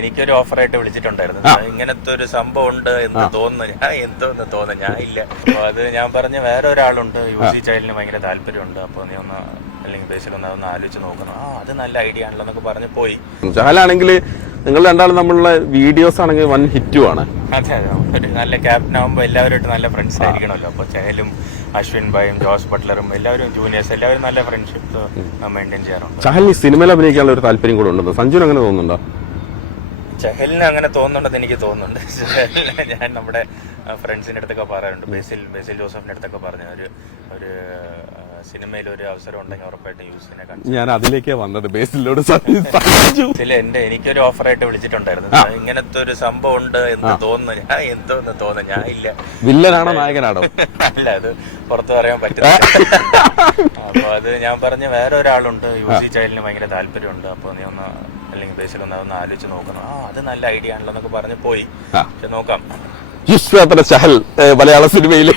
എനിക്കൊരു ഓഫറായിട്ട് വിളിച്ചിട്ടുണ്ടായിരുന്നു. ഇങ്ങനത്തെ ഒരു സംഭവം ഉണ്ട് എന്ന് തോന്നുന്നു. ഞാൻ എന്തോന്ന് തോന്നുന്നു, ഞാൻ ഇല്ല. അപ്പൊ അത് ഞാൻ പറഞ്ഞ വേറെ ഒരാളുണ്ട്, യൂസി ചൈൽഡിന് ഭയങ്കര താല്പര്യമുണ്ട്. അപ്പൊ നീ ഒന്ന് അല്ലെങ്കിൽ ബേസിലൊന്ന് അതൊന്ന് ആലോചിച്ച് നോക്കണം. അത് നല്ല ഐഡിയ ആണല്ലോ എന്നൊക്കെ പറഞ്ഞ് പോയി. ചഹലാണെങ്കിൽ നിങ്ങൾ രണ്ടാളും നമ്മളുള്ള വീഡിയോസ് ആണെങ്കിൽ വൻ ഹിറ്റും ആണ്. അതെ, ഒരു നല്ല ക്യാപ്റ്റൻ ആകുമ്പോൾ എല്ലാവരുമായിട്ട് നല്ല ഫ്രണ്ട്സ് ആയിരിക്കണമല്ലോ. അപ്പൊ ചഹലും അശ്വിൻ ഭായും ജോസ് ബട്ട്ലറും എല്ലാവരും ജൂനിയേഴ്സ് എല്ലാവരും നല്ല ഫ്രണ്ട്ഷിപ്പ് മെയിൻറ്റെയിൻ ചെയ്യാറുണ്ട്. ചഹലിന് സിനിമയിൽ അഭിനയിക്കാനുള്ള ഒരു താല്പര്യം കൂടെ ഉണ്ടെന്ന് സഞ്ജുവിന് അങ്ങനെ തോന്നുന്നുണ്ടോ? ചഹലിന് അങ്ങനെ തോന്നുന്നുണ്ടെന്ന് എനിക്ക് തോന്നുന്നുണ്ട്. ഞാൻ നമ്മുടെ ഫ്രണ്ട്സിന്റെ അടുത്തൊക്കെ പറയാറുണ്ട്, ബേസിൽ ജോസഫിന്റെ അടുത്തൊക്കെ പറഞ്ഞു ഒരു സിനിമയിൽ ഒരു അവസരം ഉണ്ടെങ്കിൽ ഉറപ്പായിട്ട് യൂസിനെ കണ്ടു. ഞാൻ അതിലേക്കാ വന്നത്. ബേസിലോട് എനിക്കൊരു ഓഫറായിട്ട് വിളിച്ചിട്ടുണ്ടായിരുന്നു. ഇങ്ങനത്തെ ഒരു സംഭവം ഉണ്ട് എന്ന് തോന്നുന്നു. ഞാൻ എന്തോന്ന് തോന്നുന്നു, ഞാൻ ഇല്ല. വില്ലനാണോ നായകനാണോ? അല്ല, അത് പുറത്തു പറയാൻ പറ്റില്ല. അപ്പൊ അത് ഞാൻ പറഞ്ഞ വേറെ ഒരാളുണ്ട്, യൂസി ചൈൽഡിന് ഭയങ്കര താല്പര്യമുണ്ട്. അപ്പൊ നീ ഒന്ന് അല്ലെങ്കിൽ ബേസിലൊന്ന് അതൊന്ന് ആലോചിച്ച് നോക്കണം. അത് നല്ല ഐഡിയ ആണല്ലോ എന്നൊക്കെ പറഞ്ഞ് പോയി. പക്ഷെ നോക്കാം. ചഹൽ മലയാള സിനിമയിൽ